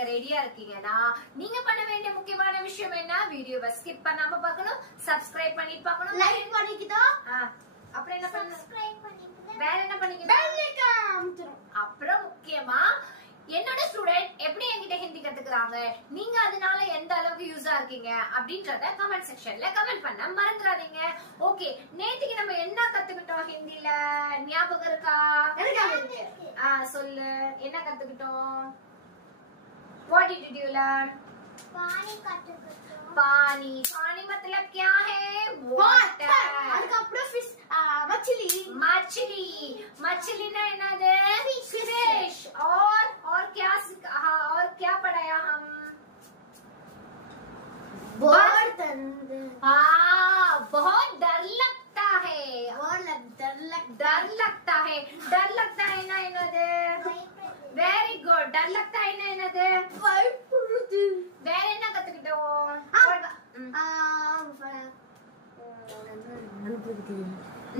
கேட்க ரெடியா இருக்கீங்கன்னா நீங்க பண்ண வேண்டிய முக்கியமான விஷயம் என்ன? வீடியோவை ஸ்கிப் பண்ணாம பார்க்கணும், சப்ஸ்கிரைப் பண்ணி பார்க்கணும், லைக் பண்ணிக்கிட்டா அப்புறம் என்ன பண்ணணும்? சப்ஸ்கிரைப் பண்ணிக்கிட்டா வேற என்ன பண்ணீங்க? பெல் ஐகான் அமுத்தணும். அப்புறம் முக்கியமா என்னோட ஸ்டூடெண்ட் எப்படி என்கிட்ட ஹிந்தி கத்துக்கிறாங்க, நீங்க அதனால எந்த அளவுக்கு யூஸா இருக்கீங்க அப்படின்றத கமெண்ட் செக்ஷன்ல கமெண்ட் பண்ண மறந்துடாதீங்க. ஓகே, நேத்துக்கு நம்ம என்ன கத்துக்கிட்டோம் ஹிந்தில? ஞாபகம் இருக்கா? எனக்கு சொல்லு, என்ன கத்துக்கிட்டோம்? What did you learn? पानी கத்துக்கிட்டோம். पानी पानी मतलब क्या है? வாட்டர். वाटर. அதுக்கு அப்புறம் ஃபிஷ் மச்சிலி. मछली मछली ना என்னது? फिश. और क्या और क्या पढ़ाया हम? बर्तन. बहुत डर लगता है. डर लगता है. डर लगता है ना என்னது? Very good. डर लगता है ना என்னது? வேற என்ன கத்துக்கிட்டோம்?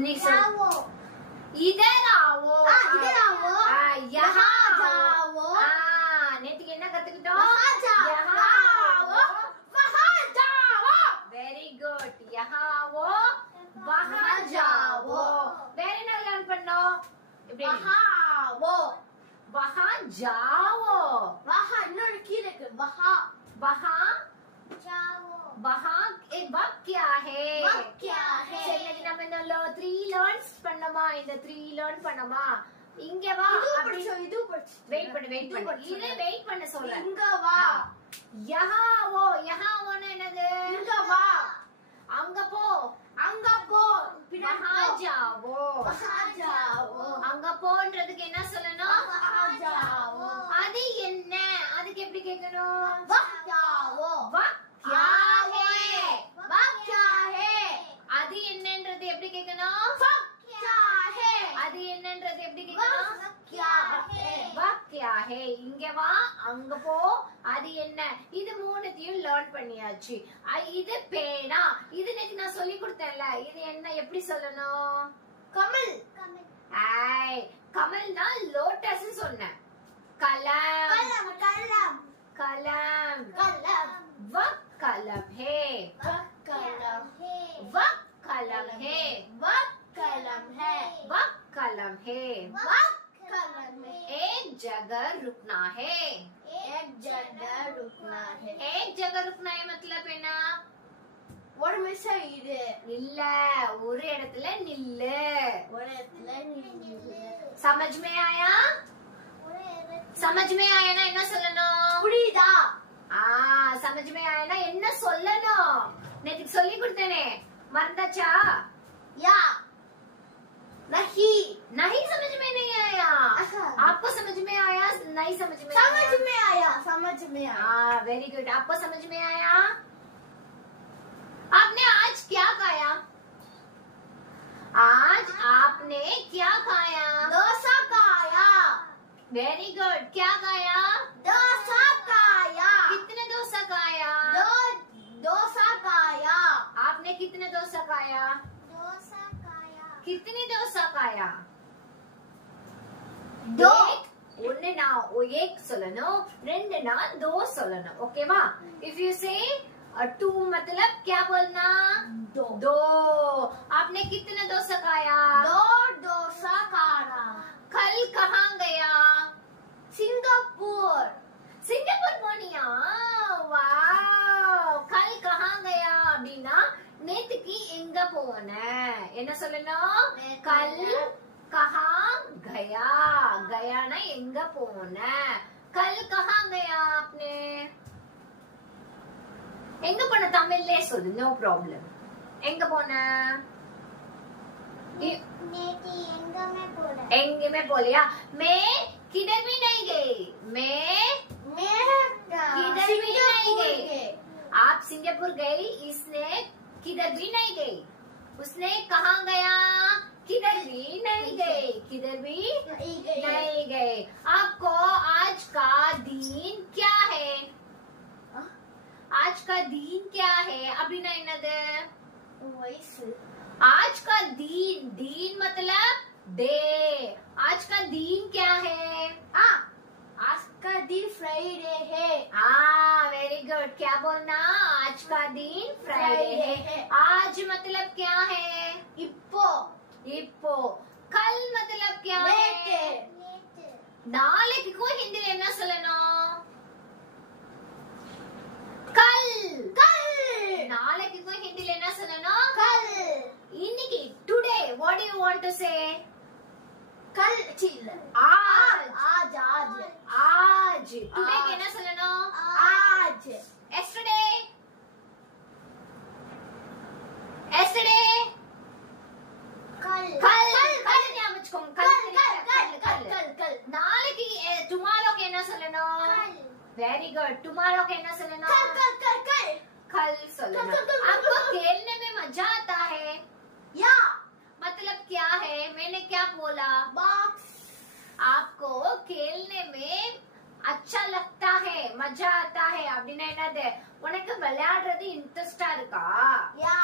நீ சொல்லு. इधर आओ. इधर आओ. यहाँ जाओ. நேத்துக்கு என்ன கத்துக்கிட்டோம்? वहाँ जाओ. यहाँ आओ. वहाँ जाओ. Very good. यहाँ आओ, वहाँ जाओ. வேற என்ன லேர்ன் பண்ணோம்? இப்படி वहाँ जाओ. वहाँ இன்னொரு கீழ இருக்கு. वहाँ वहाँ जाओ. वहाँ एक वक्त क्या है? वक्त क्या है? சரி, இன்னைக்கு நம்ம இந்த 3 லேர்ன்ஸ் பண்ணோமா? இந்த 3 லேர்ன் பண்ணோமா? இங்க வா. இது படிச்சு வெயிட் பண்ணு. இது வெயிட் பண்ண சொல்றேன். இங்க வா. यहाँ वो. यहाँ वो என்னது? இங்க வா. அங்க போ. அங்க போ. वहाँ जाओ. वहाँ जाओ. அங்க போன்றதுக்கு என்ன சொல்லணும்? वहाँ जाओ. அது என்ன? அதுக்கு எப்படி கேட்கணும்? वहाँ जाओ. वक्त क्या है? वक्त क्या है? அது என்னன்றது எப்படி கேட்கணும்? वक्त क्या है? அது என்னன்றது எப்படி கேட்கணும்? वक्त क्या है? वक्त क्या है? இங்க வா, அங்க போ, அது என்ன? இது மூணுத்தையும் லேர்ன் பண்ணியாச்சு. இது பேனா. இது நேத்து நான் சொல்லி கொடுத்தேன்ல, இது என்ன எப்படி சொல்லணும்? कमल. கமல்னா லோட்டஸ் சொன்னேன். கலம். कलम. कलम. कलम. कलम. वक्त कलम है. वक्त कलम है. वक्त कलम है. वक्त कलम है. वक्त कलम है. वक्त कलम है. एक जगह रुकना है. एक जगह रुकना है. एक जगह रुकना है मतलब என்ன? ஒரு நிமிஷம் இரு. இல்ல, ஒரு இடத்துல நில்லு. ஒரு இடத்துல நில்லு. समझ में आया? समझ में आया ना என்ன சொல்லணும்? புரியுதா? समझ में आया ना என்ன சொல்லணும்? நேத்து சொல்லி கொடுத்தேனே, மறந்தாச்சா? या नहीं. नहीं समझ में नहीं आया. आपको समझ में आया? नहीं समझ में आया? समझ में आया. समझ में आया. Very good. आपको समझ में आया? आपने आज क्या खाया? आज आपने क्या खाया? डोसा खाया. Very good. क्या खाया? डोसा खाया. कितने डोसा खाया? डोसा खाया. आपने कितने डोसा खाया? डोसा खाया. कितनी डोसा खाया? दो. ஒண்ணுனா एक சொல்லணும், ரெண்டுனா दो சொல்லணும். ஓகேவா? इफ यू से 2 मतलब क्या बोलना? दो. आपने कितने डोसा खाया? दो डोसा खाया. कल कहाँ गया? सिंगापुर. सिंगापुर போனியா? வாவ். कल कहाँ गया அப்படினா நேத்துக்கு எங்க போன? என்ன சொல்லணும்? कल कहाँ गया. गयाனா எங்க போன? कल कहाँ गया आपने? எங்க போன தமிழ்லே சொல்லு. No problem. எங்க போன? நேத்து எங்கமே எங்கேயுமே போலியா? मैं किधर भी नहीं गई. मैं किधर भी नहीं गई. आप सिंगापुर गई, इसने किधर भी नहीं गई. उसने कहाँ गया? किधर भी नहीं गई. किधर भी नहीं गए. आपको आज का दिन क्या है? आज का दिन क्या है? अभी नहीं नदे. आज का दिन. दिन मतलब डे. आज का दिन क्या है? आज का दिन फ्राइडे है। हाँ वेरी गुड। क्या बोलना? आज का दिन फ्राइडे है। आज मतलब क्या है? इप्पो। इप्पो। कल मतलब क्या है? नाளைக்கு हिंदी என்ன சொல்லணும்? कल। कल। नाளைக்கு हिंदी என்ன சொல்லணும்? कल। இன்னைக்கு today what do you want to say? कल चिल। आज। आज आज आज today के என்ன சொல்லணும்? आज। yesterday। yesterday। कल। कल। कल ஞாபகம் வச்சுக்கோங்க। कल कल कल कल कल कल। நாளைக்கு tomorrow के என்ன சொல்லணும்? कल। Very good. tomorrow के என்ன சொல்லணும்? कल कल कल कल। कल சொல்லணும்। कल। आपको खेलने में मजा आता है? या मतलब क्या है? मैंने क्या बोला? बॉक्स। आपको खेलने में अच्छा लगता है, मजा आता है அப்படினா என்னது? உனக்கு விளையாடுறது இன்ட்ரஸ்டா இருக்கா? या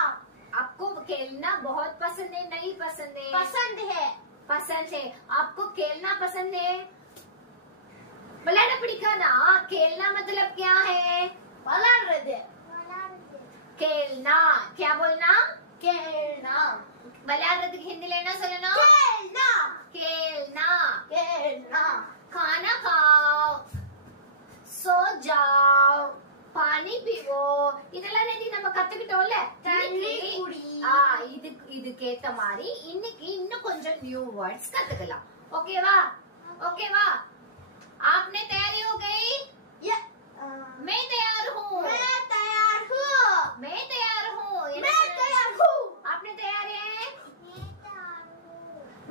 आपको खेलना बहुत पसंद है, नहीं पसंद है? पसंद है। पसंद है। आपको खेलना पसंद है? விளையாட பிடிக்காதா? खेलना मतलब क्या है? விளையாடுறது। खेलना। क्या बोलना? खेलना। விளையாடுறதுக்கு ஹிந்தில என்ன சொல்லணும்? खेलना। खेलना। खेलना। खाना खाओ, सो जाओ, पानी पियो, இதெல்லாம் நேதி நம்ம கத்துக்கிட்டோம்ல? தண்ணி குடி। இதுக்கேத்த மாதிரி இன்னைக்கு இன்னும் கொஞ்சம் நியூ வேர்ட்ஸ் கத்துக்கலாம்। ஓகேவா? ஓகேவா? आपने तैयारी हो गई? मैं तैयार हूँ। मैं तैयार हूँ। मैं तैयार हूँ। मैं तैयार हूँ। आपने तैयार है?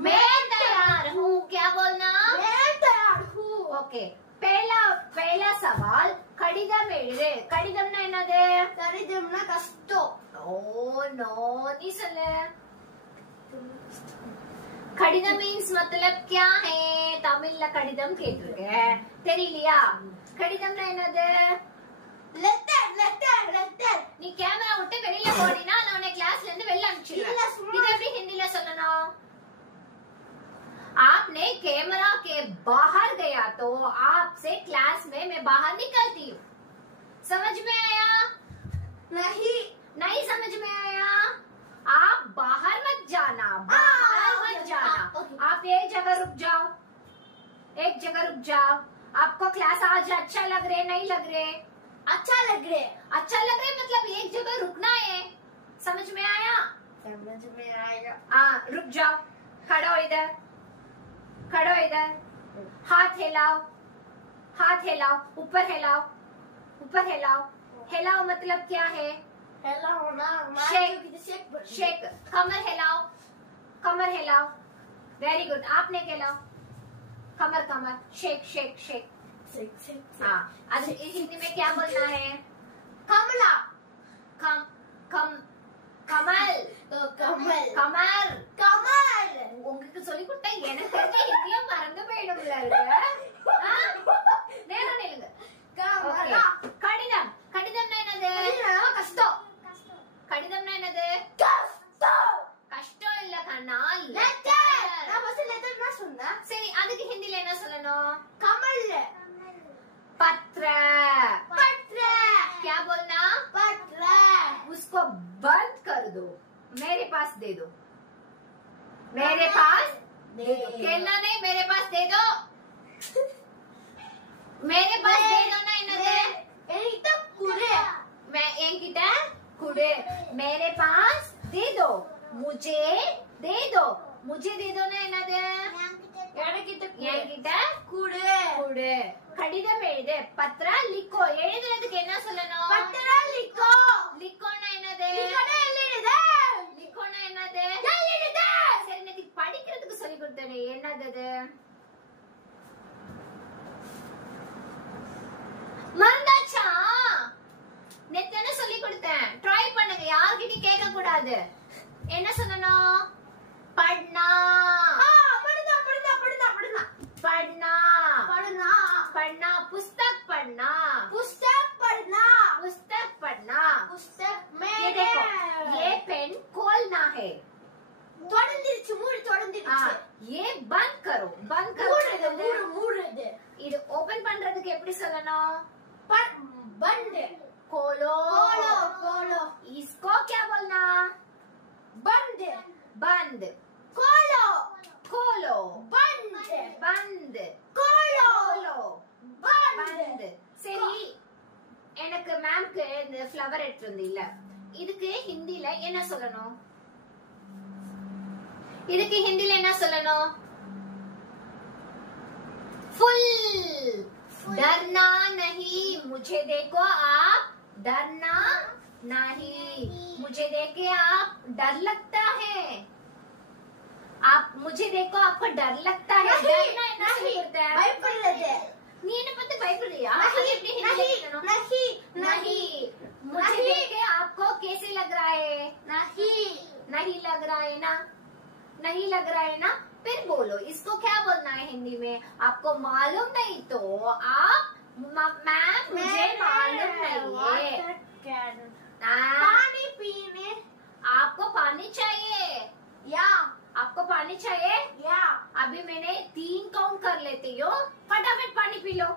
मैं तैयार हूँ। क्या बोलना? मैं तैयार हूँ। ओके। पहला सवाल கடிதம் எழுது। கடிதம்னா என்னது? கடிதம்னா கஷ்டம்। ஓ நோ நீ சொல்லு। கடிதம் மீன்ஸ் मतलब क्या है? தமிழ்ல கடிதம் கேட்டிருக்கேன், தெரியலையா? கடிதம்னா என்னது? Letter letter letter. நீ கேமரா விட்டு வெளியில போடினா நான் உன்னை கிளாஸ்ல இருந்து வெளில அனுப்பிச்சிடுவேன்। இது எப்படி ஹிந்தில சொல்லணும்? आपने कैमरा के बाहर गया तो आपसे क्लास में मैं बाहर निकलती हूँ। समझ में आया? नहीं। नहीं समझ में आया? आप बाहर मत जाना, बाहर मत जाना। आप एक जगह रुक जाओ, एक जगह रुक जाओ। आपको क्लास आज अच्छा लग रहे नहीं लग रहे? अच्छा लग रहे। अच्छा लग रहे मतलब एक जगह रुकना है। समझ में आया? समझ में आएगा। हाँ रुक जाओ, खड़ो इधर, खड़ो इधर, हाथ हिलाओ, हाथ हिलाओ, ऊपर हिलाओ, ऊपर हिलाओ। हिलाओ मतलब क्या है? हेलो होना। शेक। शेक। कमर हिलाओ, कमर हिलाओ। Very good. आपने हिलाओ कमर, कमर। Shake shake shake. हाँ आज हिंदी में क्या बोलना है? कमला। कम कम कमल। कमल। कमर। कमल। உங்களுக்கு சொல்லி கொடுத்தா எனக்கு தெரிஞ்ச ஹிந்தியும் மறந்து போயிடும்ல இருக்கு। நேரம் நில்லுங்க। கமலா। கடிதம்। கடிதம்னா என்னது? கஷ்டம்। கடிதம்னா என்னது? கஷ்டம்। கஷ்டம் இல்ல கண்ணா, லெட்டர்। நான் ஃபர்ஸ்ட் லெட்டர் தான் சொன்னேன்। சரி அதுக்கு ஹிந்தில என்ன சொல்லணும்? कमल। पत्र। पत्र। क्या बोलना? पत्र। उसको बंद कर दो, मेरे पास दे दो, मेरे पास दे दो। खेलना नहीं, मेरे पास दे दो, मेरे पास दे दो ना इन्हें। एनिटा कुडे। मैं एंकिट कुडे, मेरे पास दे दो, मुझे दे दो, मुझे दे दो ना इन्हें। என்கிட்ட குடு குடு। கடிதம் எழுது, பத்ரா லிக்கோ। எழுதுறதுக்கு என்ன சொல்லணும்? பத்ரா லிக்கோ। லிக்கோனா என்னது? லிக்கோனா எழுது। லிக்கோனா என்னது? எழுது। சரி நேத்து படிக்கிறதுக்கு சொல்லி கொடுத்தேனே என்னது அது? மறந்தாச்சா? நேத்து என்ன சொல்லி கொடுத்தேன்? ட்ரை பண்ணுங்க, யார்கிட்டயும் கேட்க கூடாது। என்ன சொல்லணும்? पढ़ना। पढ़ना पढ़ना पढ़ना पढ़ना पढ़ना पढ़ना पढ़ना। पुस्तक पढ़ना, पुस्तक पढ़ना पुस्तक पढ़ना। पुस्तक में ये देखो, ये पेन खोलना है। தொடர்ந்துருச்சு மூடு தொடர்ந்துருச்சு। ये बंद करो, बंद करो। மூடுது மூடுது। இது ஓபன் பண்றதுக்கு எப்படி சொல்லணும்? बंद। खोलो खोलो खोलो। इसको क्या बोलना? बंद बंद। खोलो खोलो बंद बंद खोलो खोलो बंद। சரி, எனக்கு மேம்க்கு இந்த ஃப்ளவர் எடுத்து வந்தீல்ல, இதுக்கு ஹிந்தில என்ன சொல்லணும்? இதுக்கு ஹிந்தில என்ன சொல்லணும்? फुल। डरना नहीं, मुझे देखो आप डरना नहीं, मुझे देखे आप डर लगता है, आप मुझे देखो आपको डर लगता है। डरना என்ன சொல்லிருக்க? பயப்படுறது। நீ என்ன பத்தி பயப்படுறியா? नहीं नहीं नहीं, मुझे देखे आपको कैसे लग रहा है? नहीं नहीं लग रहा है ना, नहीं लग रहा है ना। फिर बोलो, इसको क्या बोलना है हिंदी में? आपको मालूम नहीं तो आप मैम मुझे मालूम नहीं है। पानी पीने। आपको पानी चाहिए? या आपको पानी चाहिए? या अभी मैंने 3 काउंट कर लेती हूँ, फटाफट पानी पी लो।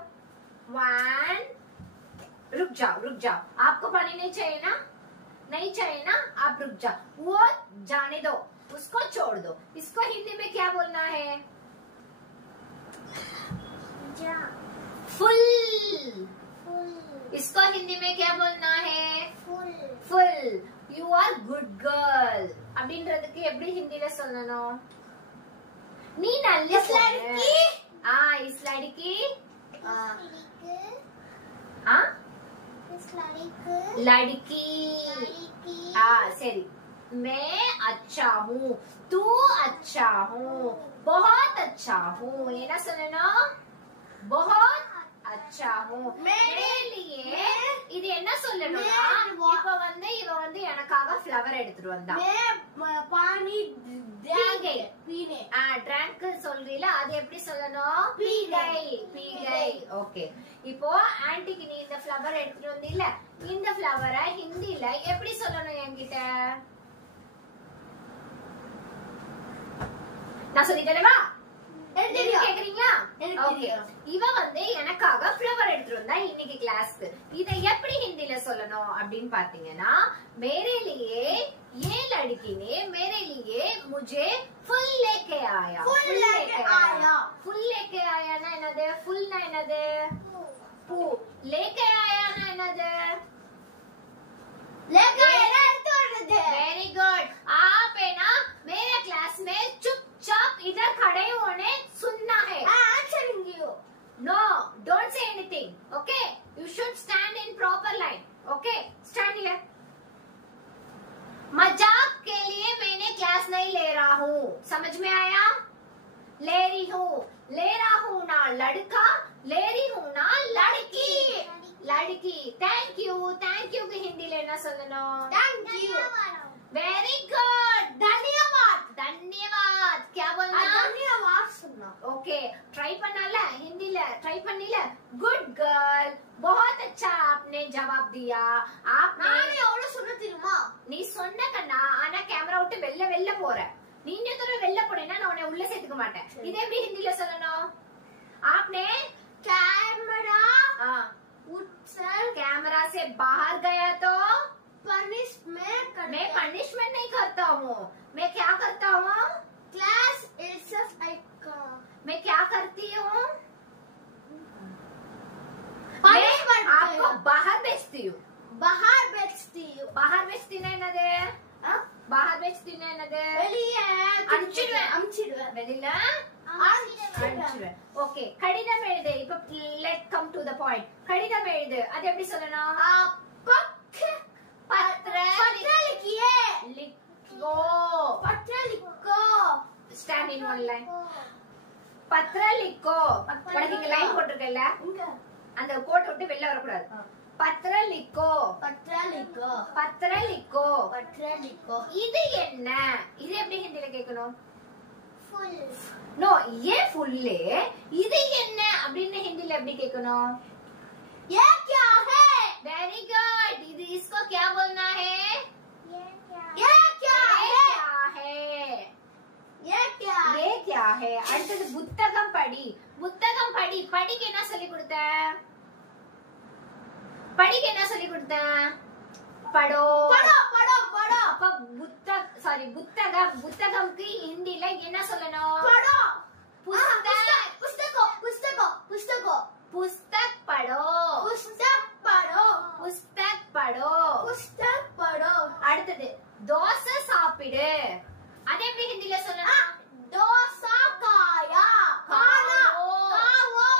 1, रुक जाओ। आपको पानी नहीं चाहिए ना? नहीं चाहिए ना, आप रुक जाओ। वो जाने दो, उसको छोड़ दो। इसको हिंदी में क्या बोलना है? फुल। इसको हिंदी में क्या बोलना है? Full. You are good girl அப்படின்றதுக்கு எப்படி ஹிந்தில சொல்லணும்? நீ நல்ல इस लड़की। इस लड़की लड़की। सरी। मैं अच्छा हूँ, तू अच्छा हूँ, बहुत अच्छा हूँ, ये ना सुनो, बहुत अच्छा हूँ मेरे लिए। இது என்ன சொல்லணும்னா, இப்ப வந்து இவ வந்து எனக்காக ஃப்ளவர் எடுத்துட்டு வந்தா, पानी पीने ட்ராங்க் சொல்றீல, அது எப்படி சொல்லணும்? பீகை। ஓகே, இப்போ ஆன்ட்டிக்கு நீ இந்த ஃப்ளவர் எடுத்துட்டு வந்தீல, இந்த ஃப்ளவரை ஹிந்தில எப்படி சொல்லணும் என்கிட்ட? நான் சொல்லி தரவா? கேக்குறீங்களா? ஓகே, இவ வந்து எனக்காக ஃப்ளவர் எடுத்துட்டு வந்தா இன்னைக்கு கிளாஸ்க்கு. இத எப்படி ஹிந்தில சொல்லணும் அப்படின்னு பாத்தீங்கன்னா, मेरे लिए ये लड़की ने मेरे लिए मुझे फुल लेके आया। फुल लेके आया ना என்னது? फुल ना என்னது? பூ। लेके आया ना என்னது? लेके आया तो वेरी गुड। आप है ना मेरे क्लास में चुपचाप इधर खड़े होने सुनना है। No, don't say anything. Okay, you should stand in proper line. Okay, stand here. मजाक के लिए मैंने क्लास नहीं ले रहा हूँ, समझ में आया? ले रहा हूँ ना लड़का, ले रही हूँ ना लड़की। थैंक यू की हिंदी लेना सुनना। Thank you. Very good. धन्यवाद क्या बोलना? धन्यवाद सुनना। ओके, ट्राई பண்ணல हिंदीல ट्राई பண்ணில? गुड गर्ल, बहुत अच्छा आपने जवाब दिया। आपने நான் எவ்வளவு சொன்ன தெரியுமா? நீ சொன்ன கண்ணா, ஆனா கேமரா விட்டு வெளில போற। நீ இன்னொரு வெளில போறேன்னா நான் உன்னை உள்ள சேர்த்துக்க மாட்டேன்। இது எப்படி ஹிந்தில சொல்லணும்? आपने कैमरा कैमरा से बाहर गया तो पनिशमेंट। मैं पनिशमेंट नहीं करता हूँ, मैं क्या करता हूँ? क्लास इट्सेल्फ मैं क्या करती हूँ? पनिशमेंट आपको बाहर भेजती हूँ। बाहर बेचती ना என்னது? बाहर बेचती ना என்னது? வெளியே அம்ச்சிடுவேன் வெளியில அனுப்பிடுவேன்। ஓகே, கடிதம் எழுது। இப்ப let come to the point. கடிதம் எழுது, அது எப்படி சொல்லணும்? पत्र लिखो। Stand in one line. पत्र लिखो। உனக்கு இங்க லைன் போட்டுருக்கல, அந்த கோட் விட்டு வெளில வர கூடாது। पत्र लिखो। இது என்ன? இது எப்படி ஹிந்தில கேட்கணும்? नो, ये फुल्ले। இது என்ன அப்படின்னு ஹிந்தில எப்படி கேட்கணும்? ये क्या है? Very good. இது इसको क्या बोलना है? ये क्या है? ये क्या है? அடுத்தது புத்தகம் படி। புத்தகம் படி படிக்க என்ன சொல்லி கொடுத்தேன்? படிக்க என்ன சொல்லி கொடுத்தேன்? படோ படோ படோ படோ. அப்ப புத்தகம் புத்தகம்க்கு ஹிந்தில என்ன சொல்லணும்? படோ. புஸ்தக் पुस्तको पुस्तको पुस्तको पुस्तक पढ़ो पुस्तक पढ़ो पुस्तक पढ़ो पुस्तक पढ़ो. அடுத்தது தோசை சாப்பிடு. அது எப்படி ஹிந்தில சொல்லணும்? डोसा खाया खाना खाओ.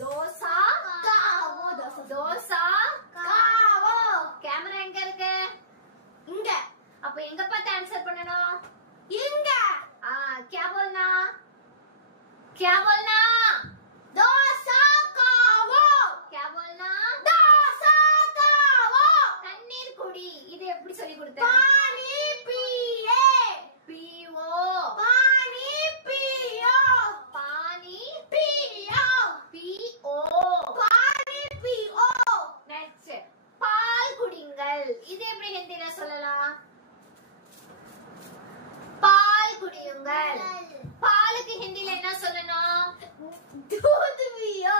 தோசா खाओ தோசா खाओ. கேமரா எங்க இருக்கு? இங்க. அப்ப எங்க பார்த்து ஆன்சர் பண்ணணும்? இங்க. क्या बोलना? क्या बोलना? डोसा खाओ. क्या बोलना? डोसा खाओ. தண்ணீர் குடி. இது எப்படி சொல்லி கொடுத்த? पानी पिए. पीओ पानी पियो. पानी पियो. पीओ पानी पियो. நெக்ஸ்ட் பால் குடிங்கள். இது எப்படி ஹிந்தில சொல்லலாம்? பால் குடியுங்கள். பாலுக்கு ஹிந்தில என்ன சொல்லணும்? दूध पियो.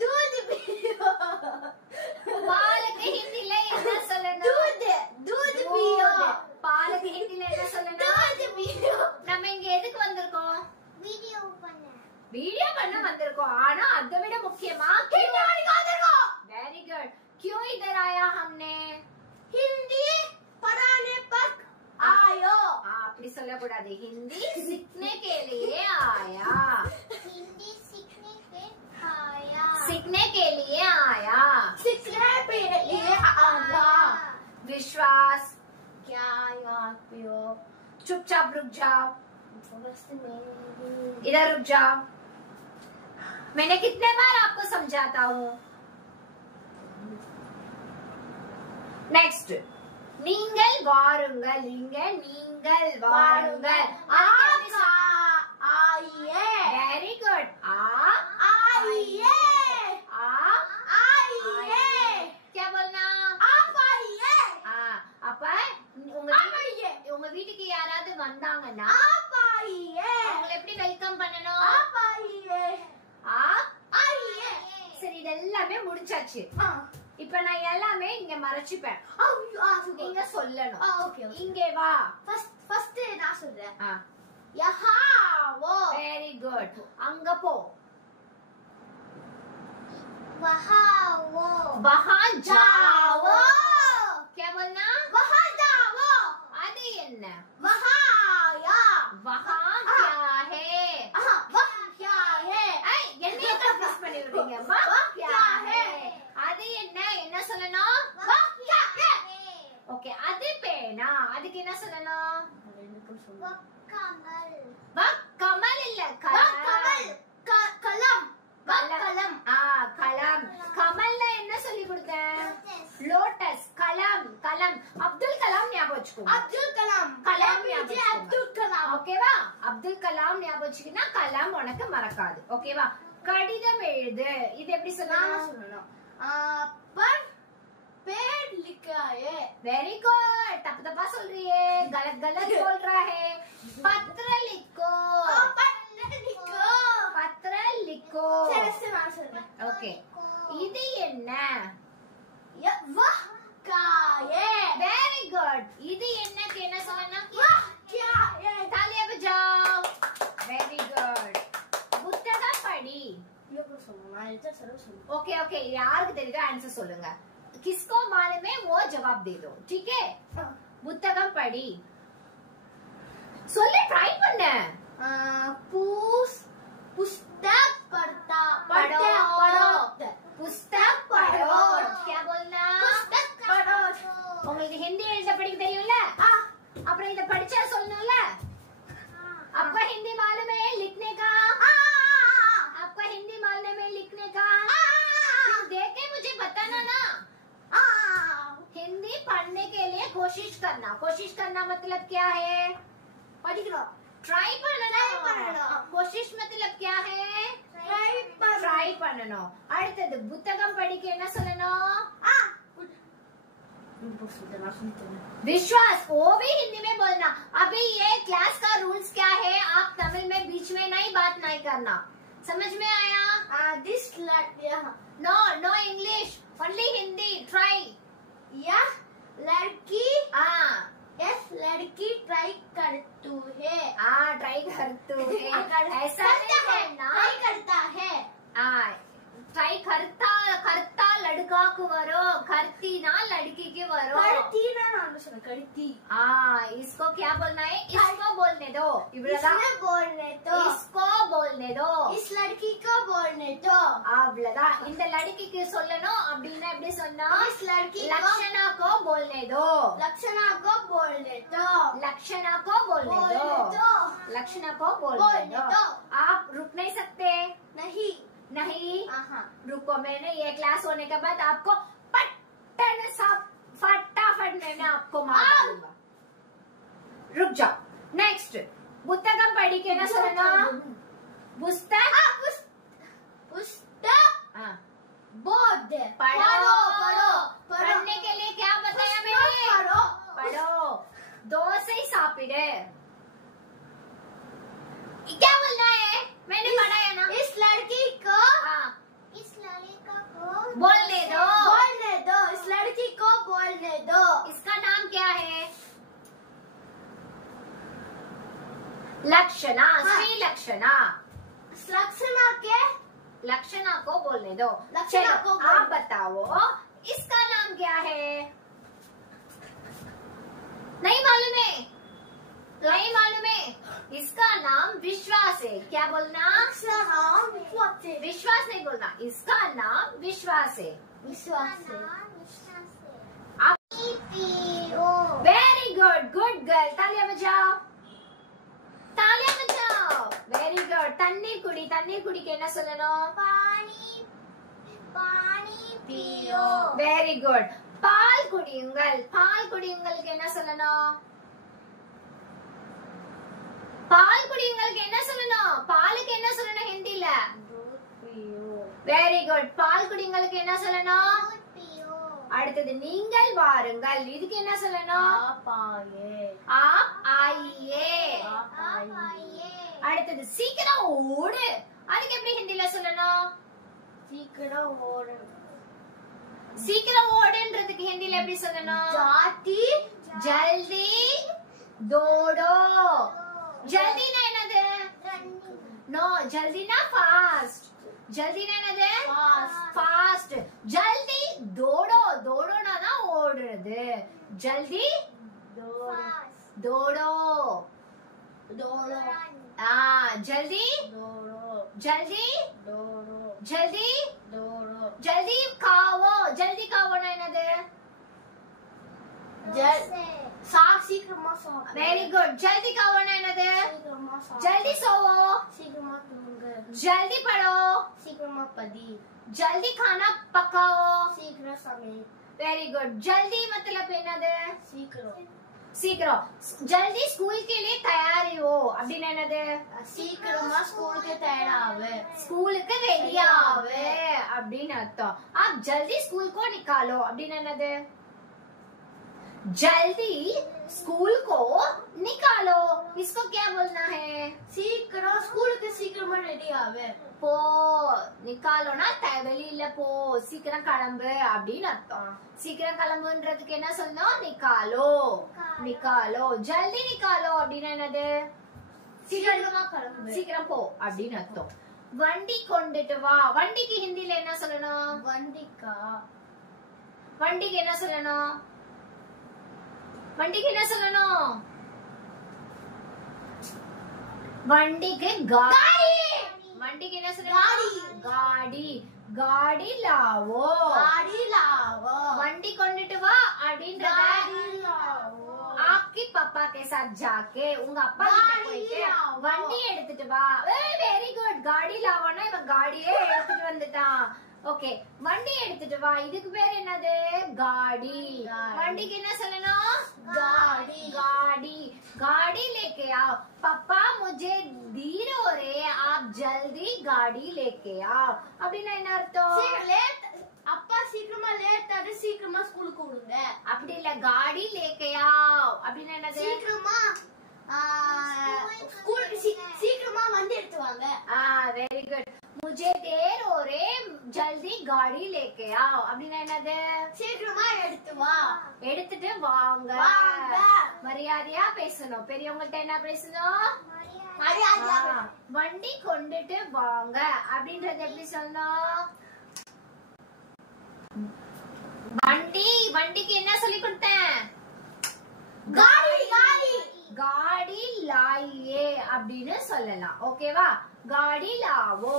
दूध पियो. பாலுக்கு ஹிந்தில என்ன சொல்லணும்? दूध दूध पियो. பாலுக்கு ஹிந்தில என்ன சொல்லணும்? दूध पियो. நம்ம இங்க எதுக்கு வந்திருக்கோம்? वीडियो பண்ண. வீடியோ பண்ண வந்திருக்கோம். ஆனா அதை விட முக்கியமா किनारे का देखो. Very good. क्यों इधर आया हमने? हिंदी पढ़ाने पर आयो. அப்படி சொல்லக்கூடாது. हिंदी सीखने के लिए आया. हिंदी सीखने के आया. सीखने के लिए आया. सीखने के लिए आया. विश्वास क्या याद पियो. चुपचाप रुक जाओ. इधर रुक जाओ. मैंने कितने बार आपको समझाता हूँ? नेक्स्ट நீங்கள் வாருங்கள். இங்க நீங்கள் வாருங்கள். आइए. Very good. आप आइए. आप आइए. क्या बोलना? आप आइए. அப்ப உங்க आइए. உங்க வீட்டுக்கு யாராவது வந்தாங்கன்னா आप आइए. அவங்களை எப்படி வெல்கம் பண்ணணும்? आप आइए. आप आइए. சரி, இதெல்லாமே முடிச்சாச்சு. हाँ. இப்ப நான் எல்லாமே இங்க மறைச்சிப்பேன். நீங்க சொல்லணும். ओके. இங்கே வா. फर्स्ट நான் சொல்றேன். यहाँ वो. Very good. அங்க போ. वहाँ वो. वहाँ जाओ. जाओ. क्या बोलना? वहाँ जाओ. அது என்ன? वहाँ आया. वहाँ क्या है? वहाँ क्या है. என்னைய கன்ஃபியூஸ் பண்ணி விடுறீங்க. वहाँ क्या है? அது என்ன? என்ன சொல்லணும்? वहाँ क्या है. ஓகே. அது பேனா. அதுக்கு என்ன சொல்லணும்? वह कमल. வா கமல் இல்ல, वह கலம். कमल. कलम. वह कलम. கலம். கமல்ல என்ன சொல்லி கொடுத்தேன்? லோட்டஸ். கலம். கலம். அப்துல் கலாம் ஞாபகம் வச்சுக்கோங்க. अब्दुल कलाम. कलाम कलाम ஞாபகம் मुझे अब्दुल कलाम. ஓகேவா? அப்துல் கலாம் ஞாபகம் வச்சுக்கினா கலாம் உனக்கு மறக்காது. ஓகேவா? கடிதம் எழுது. இது எப்படி சொல்லணும்? पर पेड़ लिखा है. Very good. तप तपा सोल रही है. गलत गलत बोल रहा है. पत्र लिखो. पत्र लिखो. पत्र लिखो. ओके. இது என்ன? वह क्या है. Very good. இது என்னக்கு என்ன சொல்லணும்? वह क्या है. तालियां बजाओ. Very good. புத்தகம் படி. Okay okay. யாருக்கு தெரியுதோ ஆன்சர் சொல்லுங்க. किसको मालूम है वो जवाब दे दो. ठीक है? புத்தகம் படி. சொல்ல ட்ரை பண்ண. पुस्तक पढ़ता. पढ़ो. पढ़ो. पुस्तक पढ़ो. क्या बोलना? पुस्तक पढ़ो. உங்களுக்கு ஹிந்தி எழுத படிக்க தெரியும்ல? அப்புறம் இத படிச்சா சொல்லணும்ல? आपको हिंदी मालूम है लिखने का? आपको हिंदी मालूम है लिखने का? देख के मुझे बताना ना. हिंदी पढ़ने के लिए कोशिश करना. कोशिश करना मतलब क्या है? ट्राई பண்ணணும். कोशिश मतलब क्या है? ट्राई பண்ணணும். அடுத்தது புத்தகம் படிக்க என்ன சொல்லணும்? विश्वास. वो भी हिंदी में बोलना. अभी ये क्लास का रूल्स क्या है? आप तमिल में बीच में नहीं बात नहीं करना. समझ में आया? This लड़की No English, only Hindi. Try. यह लड़की हाँ लड़की ट्राई करती है। ट्राई करतू है ऐसा नहीं करना। ट्राई करता है। ट्राई करता लड़का को वरो, करती ना लड़की के वरो। करती ना नाम सुन करती। इसको क्या बोलना है? इसको बोलने दो। इसमें बोलने दो। इसको बोलने दो। इस लड़की को बोलने दो। அவ்வளவுதான். இந்த லड़की சொல்லணும் அப்படின்னா எப்படி சொன்னா? इस लड़की लक्षणा को बोलने दो। लक्षणा को बोलने दो। लक्षणा को बोलने दो। लक्षणा को बोलने दो। आप रुक नहीं सकते? नहीं रुको। मैंने ये क्लास होने के बाद आपको पट्टन फटाफट मैंने आपको मार दूंगा। रुक जाओ। नेक्स्ट पुस्तकम पढ़ी के ना सुनना। पुस्तक बोर्ड। पढ़ो। पढ़ने के लिए क्या बताया मैंने? पढ़ो। दो से ही सापिड़े। क्या बोलना है? मैंने पढ़ाया ना। इस लड़की को बोलने दो। इस लड़की को बोलने दो। इसका नाम क्या है? लक्षणा। श्री लक्षणा। लक्षणा को बोलने दो। लक्षणा को आप बताओ इसका नाम क्या है? नहीं मालूम है? नहीं मालूम है? इसका नाम विश्वास है। क्या बोलना? विश्वास नहीं बोलना। इसका नाम विश्वास है। आप वेरी गुड। Good girl. तालियां बजाओ। तालियां बजाओ। Very good. तन्नी कुड़ी के ना सुनो। पानी पियो। Very good. पाल कुड़ियुंगल के ना सुनो। பால் குடியுங்களுக்கு என்ன சொல்லணும்? பாலுக்கு என்ன சொல்லணும் ஹிந்தில? Very good. பால் குடியுங்களுக்கு என்ன சொல்லணும்? அடுத்தது நீங்கள் வாருங்கள். இதுக்கு என்ன சொல்லணும்? आप आइए। அடுத்தது சீக்கிரம் ஓடு. அதுக்கு எப்படி ஹிந்தில சொல்லணும்? சீக்கிரம் ஓடுன்றதுக்கு ஹிந்தில எப்படி சொல்லணும்? ஜல்தி दौड़ो। जल्दी ना என்னது? नो जल्दी ना फास्ट। जल्दी ना என்னது? फास्ट। जल्दी दौड़ो। दौड़ोना தான் ஓடுறது। जल्दी दौड़ो। जल्दी जल्दी खाओ। जल्दी खाओ ना என்னது? Very good. जल्दी खाओ ना என்னது? जल्दी सोओ। जल्दी पढ़ो। जल्दी खाना पकाओ। Very good. जल्दी मतलब என்னது? சீக்கிரம்। जल्दी स्कूल के लिए तैयारी हो அப்படினா என்னது? சீக்கிரமா ஸ்கூலுக்கு தயாராவு। ஸ்கூலுக்கு ரெடி ஆவு அப்படினு அர்த்தம்। आप जल्दी स्कूल को निकालो அப்படினா என்னது? जल्दी स्कूल को निकालो। इसको क्या बोलना है? சீக்கிரம் ஸ்கூலுக்கு சீக்கிரமா ரெடி ஆவு। போ। நிக்காலோனா வெளியில போ, சீக்கிரம் கிளம்பு அப்படின்னு அர்த்தம்। சீக்கிரம் கிளம்புன்றதுக்கு என்ன சொல்லணும்? நிக்காலோ। நிக்காலோ। ஜல்தி நிக்காலோ அப்படின்னா என்னது? சீக்கிரமா கிளம்பு, சீக்கிரம் போ அப்படின்னு அர்த்தம்। வண்டி கொண்டுட்டு வா। வண்டிக்கு ஹிந்தில என்ன சொல்லணும்? வண்டிக்கா। வண்டிக்கு என்ன சொல்லணும்? வண்டிக்கு என்ன சொல்லணும்? வண்டிக்கு गाड़ी। வண்டிக்கு என்ன சொல்லணும்? गाड़ी। गाड़ी लाओ। गाड़ी लाओ। வண்டி கொண்டுட்டு வா அப்படின்றத आपकी पापा के साथ जाके உங்க அப்பா கிட்ட போயிட்டு வண்டி எடுத்துட்டு வா। Very good. गाड़ी लाओனா இவன் காடியே எடுத்துட்டு வந்துட்டான்। ஓகே, வண்டி எடுத்துட்டு வா இதுக்கு பேர் என்னது? गाड़ी। வண்டிக்கு என்ன சொல்லணும்? गाड़ी। गाड़ी। गाड़ी लेके आओ। पापा मुझे देर हो रही है, आप जल्दी गाड़ी लेके आओ அப்படினா என்ன அர்த்தம்? அப்பா சீக்கிரமா லேட் ஆடு, சீக்கிரமா ஸ்கூலுக்கு விடுங்க। அப்படி இல்ல, गाड़ी लेके आओ அப்படினா என்னது? சீக்கிரமா ஸ்கூலுக்கு சீக்கிரமா வண்டி எடுத்து வாங்க। Very good. मुझे देर हो रहे जल्दी गाड़ी लेके आओ அப்படினா என்னது சீக்கிரமா எடுத்து வா எடுத்துட்டு வாங்க வாங்க மரியாதையா பேசணும் பெரியவங்கள்ட்ட என்ன பேசணும் மரியாதையா வண்டி கொண்டுட்டு வாங்க அப்படின்றது எப்படி சொல்லணும் வண்டிக்கு என்ன சொல்லி கொடுத்தேன் गाड़ी लाइए அப்படின்னு சொல்லலாம் ஓகேவா गाड़ी लावो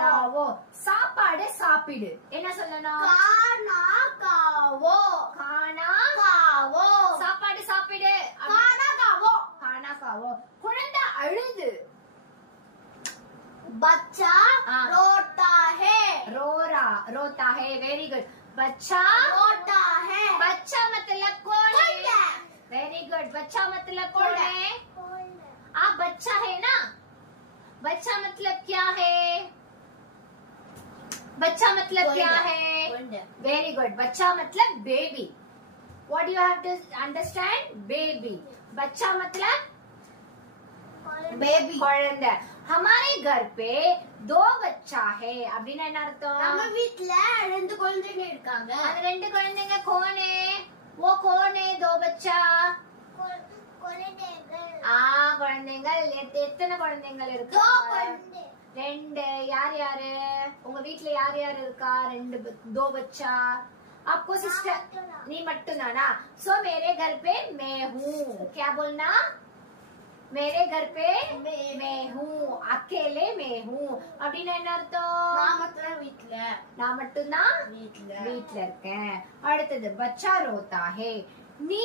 लावो சாப்பாடு சாப்பிடு என்ன சொல்லணும் खाना खाओ சாப்பாடு சாப்பிடு खाना खाओ குழந்தை அழுது बच्चा रोता है वेरी गुड बच्चा रोता है बच्चा मतलब कौन है वेरी गुड बच्चा मतलब कौन है आप बच्चा है ना बच्चा मतलब क्या है बच्चा मतलब क्या है वेरी गुड बच्चा मतलब baby what you have to understand baby बच्चा मतलब बेबी குழந்தை हमारे घर पे 2 बच्चा है அப்படினா என்ன அர்த்தம் நம்ம வீட்ல 2 குழந்தைங்க இருக்காங்க அந்த 2 குழந்தைங்க कौन है वो कौन है 2 बच्चा குழந்தைகள் எத்தனை குழந்தைகள் இருக்கு 2 யார் யாரு உங்க வீட்ல யார் யார் இருக்கா 2 बच्चा आपको सिस्टर नहीं मट्टुनाना सो मेरे घर पे मैं हूँ क्या बोलना मेरे घर पे मैं हूँ अकेले मैं हूँ அப்படினா என்ன அர்த்தம் நான் மட்டும் தான் வீட்ல இருக்கேன் அடுத்தது बच्चा रोता है நீ